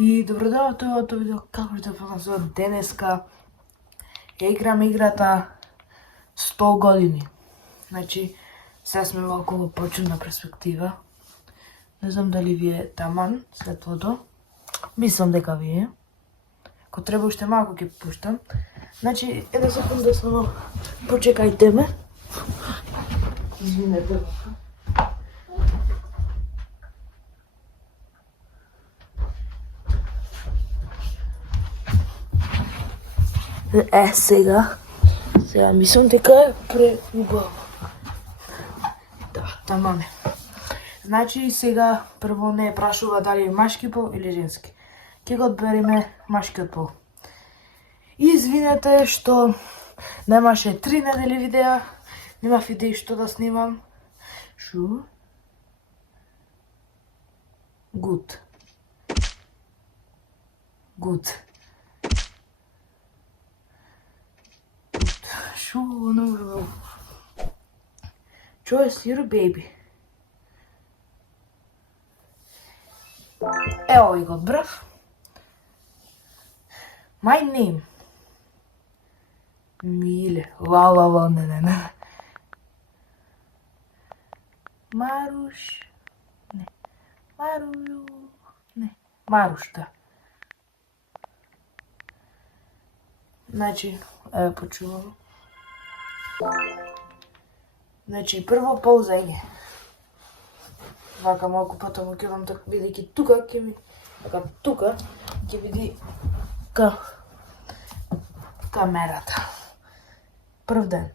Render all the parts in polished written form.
И добродојавте тоа овото видео, како ќе понесува денеска. Ја играм играта 100 години. Значи, сега сме малку во почудна перспектива. Не знам дали ви е таман светлото. Мислам дека ви е. Ако треба уште малку ќе пуштам. Значи, една секунда само почекајте ме. Извинете. Сега мислам дека е преубаво. Да, таман е. Значи сега прво не прашува дали е машки пол или женски. Ќе го одбериме машкиот пол. Извинете што немаше 3 недели видеа, немав идеи што да снимам. Шу? Good. Шу, no. Choice your baby. Ево и го одбрав. My name. Миле. Не. Маруш. Не. Марую. Не. Маруш, да. Значи, почувам. Значи, прво ползање. Вака малку потоа ќе вам така, бидејќи тука ќе ми... Така, тука ќе види камерата. Прв ден.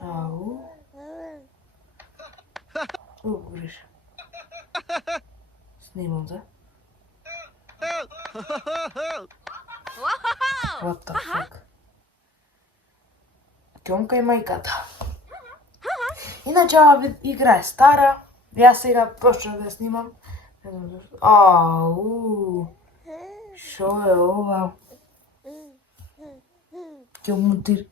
Ау. Греш. Снимам да. What the fuck? Ќомка и мајката. Иначе ова игра е стара. Јас сега почнав да снимам. Ау. Шо е ова? Ќе мутир.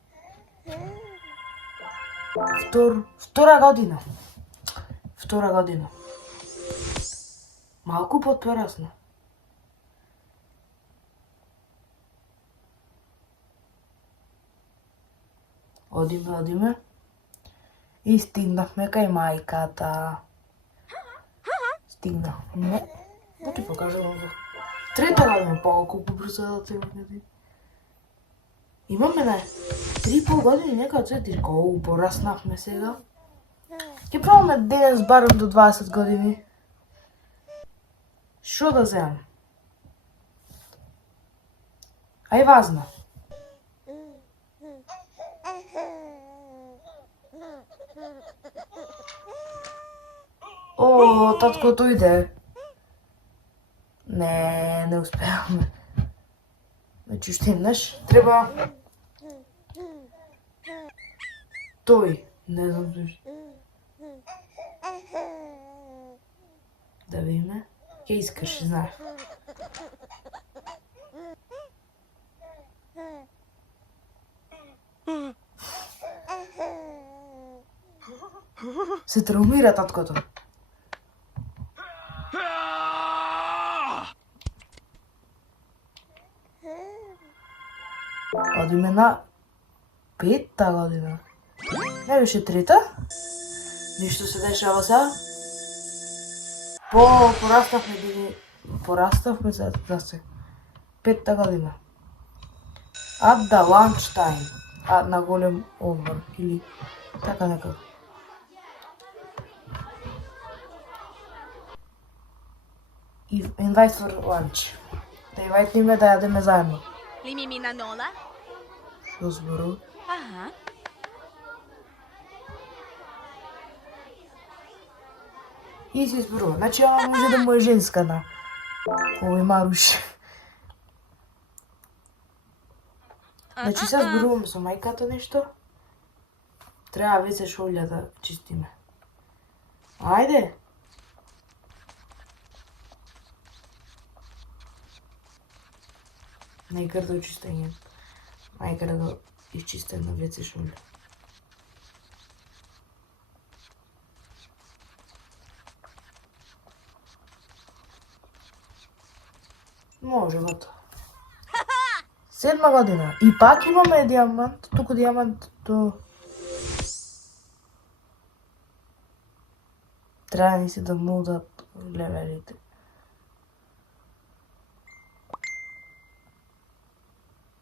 Втора година. Малку потпорасно. Одиме. И стигнахме кај мајката. Не ти покажам ovo. Трета година, колку побрзо да те види. Имаме 3,5 години, нека оцветиш колку пораснавме сега. Ќе пробаме денес барем до 20 години. Шо да земам? Ај вазна. О, таткото иде. Не успеавме. Значи уште еднаш треба... Тој, не знам зашто. Да видиме. Ќе искаш, знаеш. Се травмира таткото. Одиме на 5-та година. Не беше 3-та? Ништо се дешава сега. Пораставме за се. 5-та година. At the lunch time. На голем обор. Или така некако. Invite for lunch. Да инвайтниме да јадеме заедно. Limimina Nola? Шо зборува? Аха. И се зборува. Значи, ова може да му е женска на овој Маруш. Значи, сега зборуваме со мајката нешто. Треба веќе шолја да чистиме. Ајде! Најкар да очистење. Најкар да изчистен на WC шолја. Може готово. 7 година. И пак имаме диамант, туку диамантото треба ни се да мудат левелите.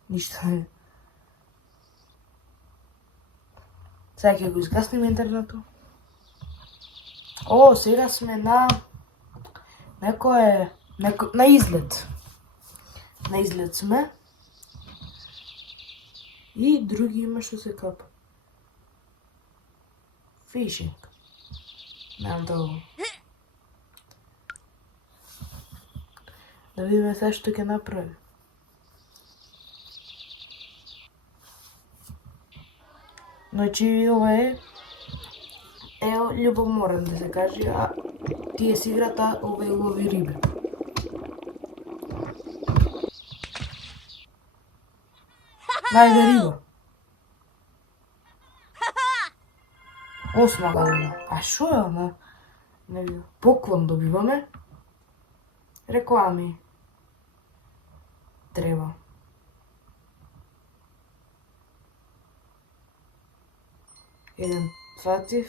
Ништо не. Сега ќе го изгаснем интернетот. О, сега сме на на излет. На излет сме. И други има што се капа. Фишинг. Немам толку. Да видиме се што ќе направи. Значи ова е љубоморен да се каже, а тие си играта ова е лови риби. Најде риба. 8 година. А шо е она? Не видам. Поклон добиваме. Реклами. Треба. Еден фатив.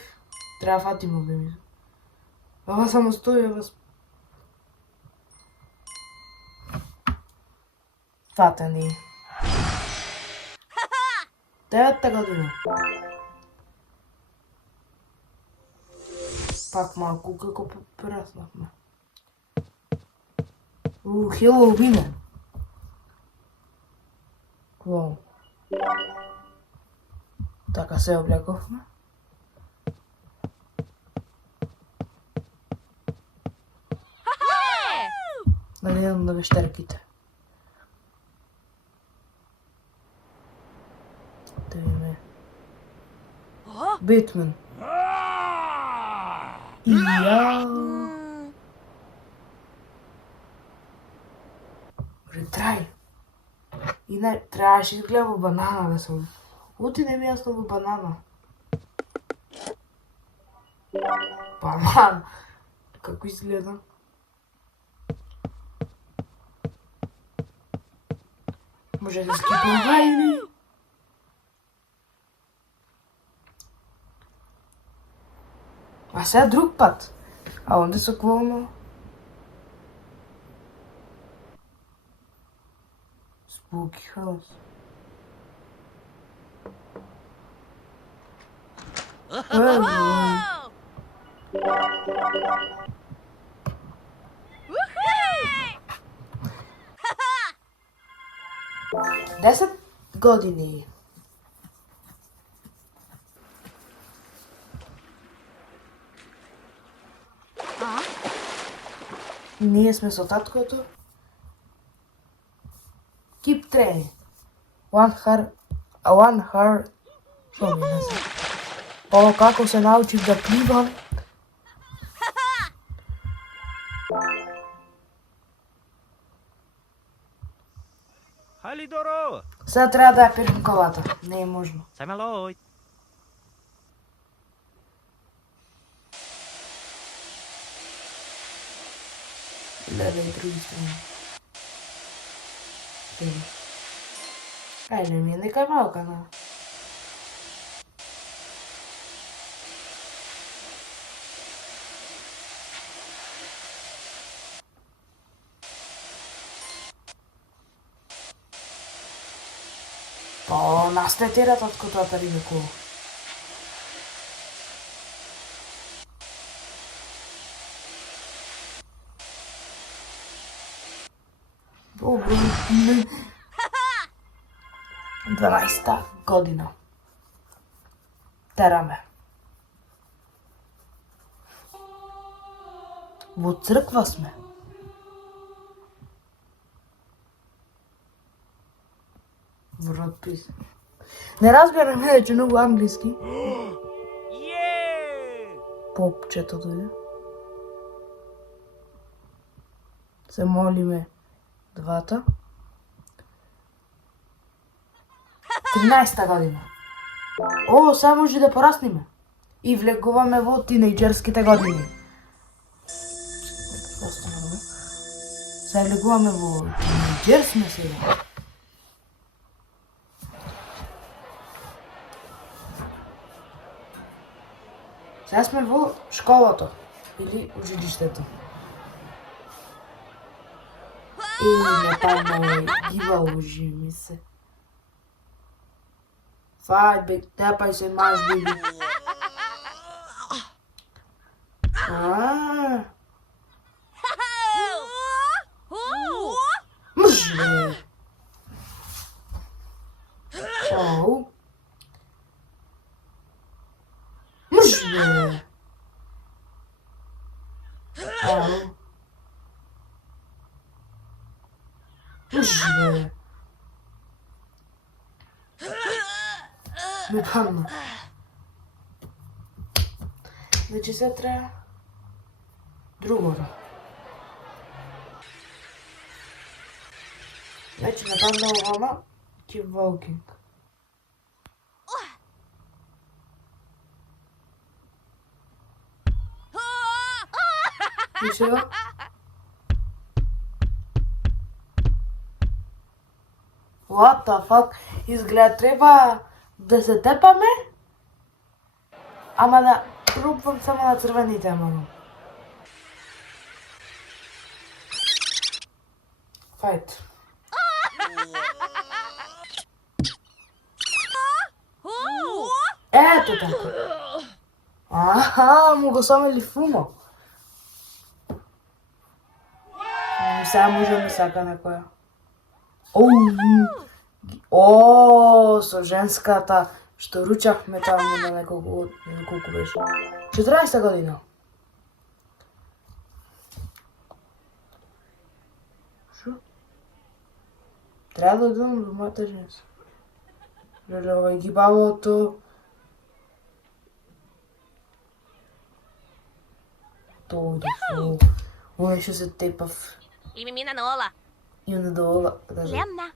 Треба фатимо да ми. Ова само стои, ова... Фатени. 9-та година. Пак малку како прераснахме. Хелоуин. Вау. Така се облековме. Да видам на вещерките. Да видиме. Битмен. Ретрај. И требаше изгледа во банана да се... Ути не ми јасно во банана. Банан. Како изгледа? Може да скипува или... А сега друг пат. А онде со клоуно? Spooky house. Десет години. Ние сме со таткото. Keep training. One hard... Шо ми не знам. Ова како се научив да пливам. Халидоро! Сега треба да ја перим колата. Не е можно. Саймалој! Леле и други страни. Ајде ми, нека е малка, но... О, настетира таткото да пари некој. Добро. 12-та година. Тераме. Во црква сме. Вротпис. Не разбирам иначе многу англиски. Попчето дојде. Се молиме двата. 13-та година. О, сега може да порасниме. И влегуваме во тинејџерските години. Се влегуваме во тинејџер сме сега. Сега сме во школото или училиштето. И не падна гива ужи ми се. Фајт бе, тепај се маш биби. Мш бе. Оу. Мш бе. Оу. Мш бе. Ме падна. Значи се треба другото. Значи ме падна овама keep walking. И сега? What the fuck? Изгледа треба да се тепаме, ама да пробвам само на црвените, ама. Фајт. Ето така. Аха, му го самели фумо. Сега може ми сака некоја. О, со женската што ручахме таму на неколку беше. 14 година. Шо? Треба да одам до мојата женска. Леле, овај гибавото. Тој фу. Оне што се тепав. Имена Нола. Имена Нола. Лемна.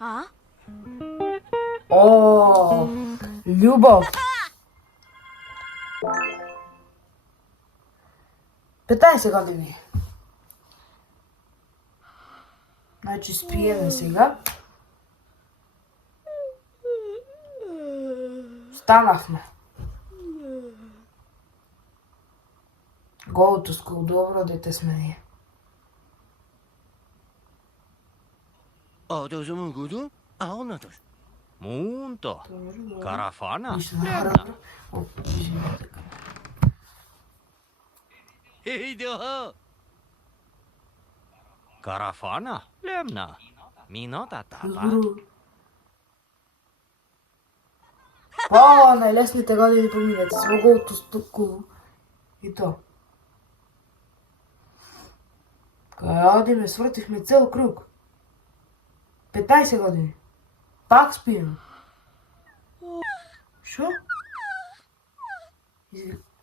А? О, љубов. 15 години. Значи спиеме сега. Станавме. Go to school, добро дете сме ние. Атозумугуду, аонатос. Мунто. Карафана. Ништо наравно. О, извини така. Ейдо. Карафана, лемна. Минота тапа. Разбору. Па, најлесните години поминати, се го to school. И то. Кај одиме, свртихме цел круг. 15 години. Пак спием. Шо?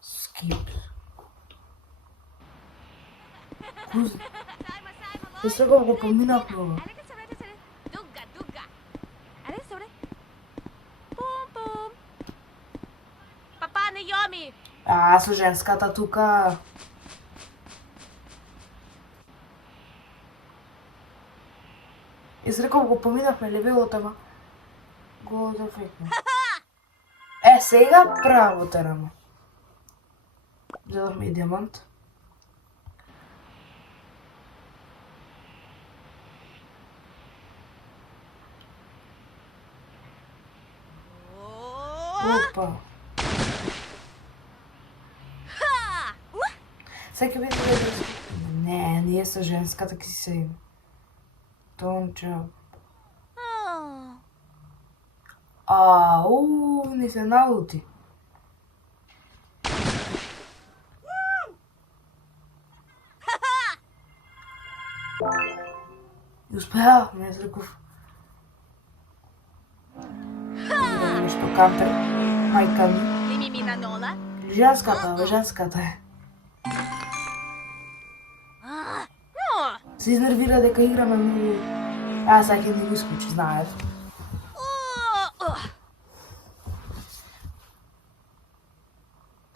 Скип. Куз... Се сега го поминавме ова. Дуга. Аре, соре. Пум. Папа, не јоми. Со женската тука. Изреков го поминавме левелот, ама го зафекна. Сега право тераме. Зедовме и диамант. Опа. Сега биде да... Не, ние со женската ки си се има. Тонча. Не се наути. И успеавме, јас реков. Нешто кантер, мајка ми. Имена Нола. Женската е. Се изнервира дека играме многу. Сега ќе ни го исклучи, знаеш.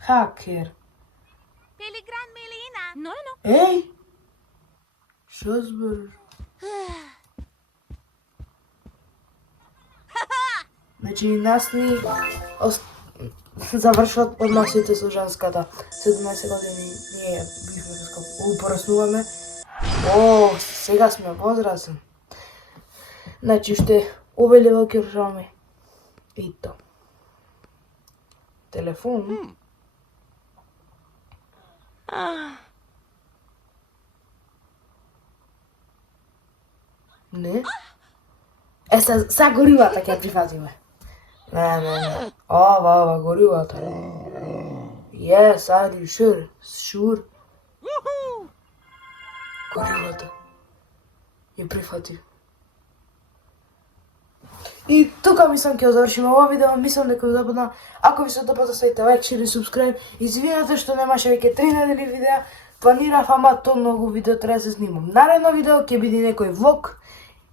Хакер. Пелигран Мелина. No. Еј! Што збориш? Значи, нас ни завршват односите со женската. 17 години ние бихме да упораснуваме. О, сега сме возрасни. Значи, ще увелива киршаме. И то. Телефон. Не. Са горивата ќе прифатиме. Не. Ова, горивата. Yes, are you sure? Sure. Горивата. Ја прифати. И тука мислам ќе завршиме ова видео, мислам дека ви допадна. Ако ви се допадна, ставите лайк, шер и субскрайб. Извинете што немаше веќе 3 недели видеа. Планирав, ама то многу видео треба да се снимам. Наредно видео ќе биде некој влог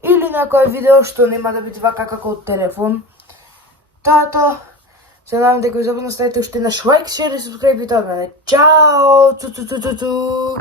или некој видео што нема да биде вака како од телефон. Тоа. Се надам дека ви допадна, ставите уште наш лайк, шер и субскрайб и тоа. Чао! Цу!